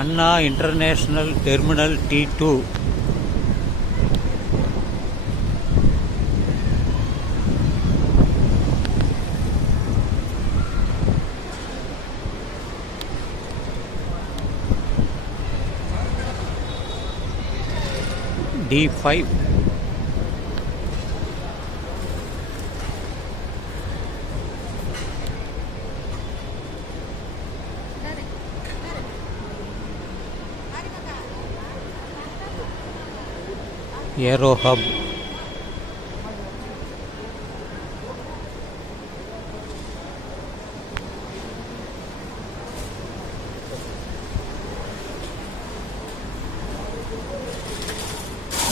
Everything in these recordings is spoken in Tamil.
Anna international terminal T two. T five. Aero hub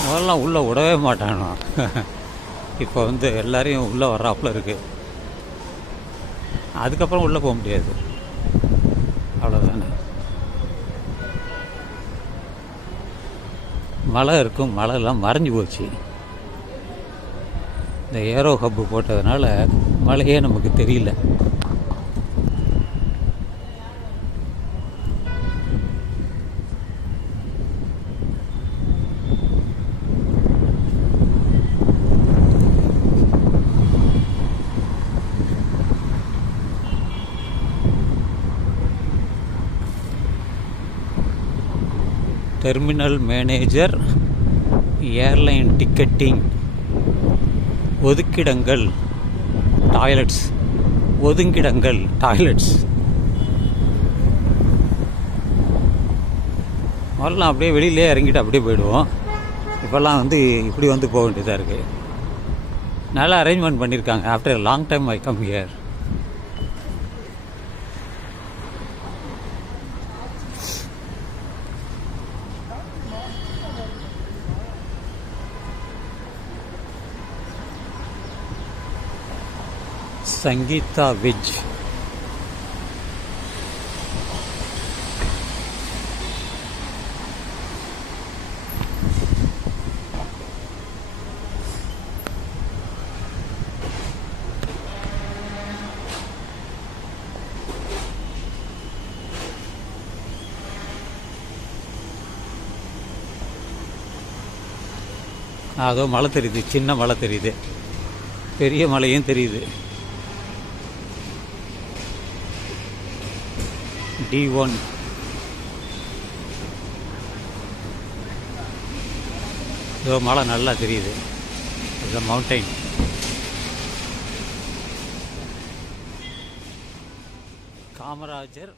முதல்லாம் உள்ளே விடவே மாட்டானோ? இப்போ வந்து எல்லாரையும் உள்ளே வர்றாப்புல இருக்குது அதுக்கப்புறம் உள்ளே போக முடியாது. மழை இருக்கும் மழைலாம் மறைஞ்சு போச்சு. இந்த ஏரோ ஹப்பு போட்டதுனால மழையே நமக்கு தெரியல. டெர்மினல் மேனேஜர் ஏர்லைன் டிக்கெட்டிங் ஒதுக்கிடங்கள் டாய்லெட்ஸ் ஒதுங்கிடங்கள் டாய்லெட்ஸ் முதல்ல அப்படியே வெளியிலே இறங்கிட்டு அப்படியே போயிடுவோம். இப்போல்லாம் வந்து இப்படி வந்து போக வேண்டியதாக இருக்குது நல்லா அரேஞ்ச்மெண்ட் பண்ணியிருக்காங்க. After long time I come here Sangeetha veg அதோ மலை தெரியுது சின்ன மலை தெரியுது பெரிய மலையும் தெரியுது டி ஒன் இதோ மலை நல்லா தெரியுது. இது மவுண்டைன் காமராஜர்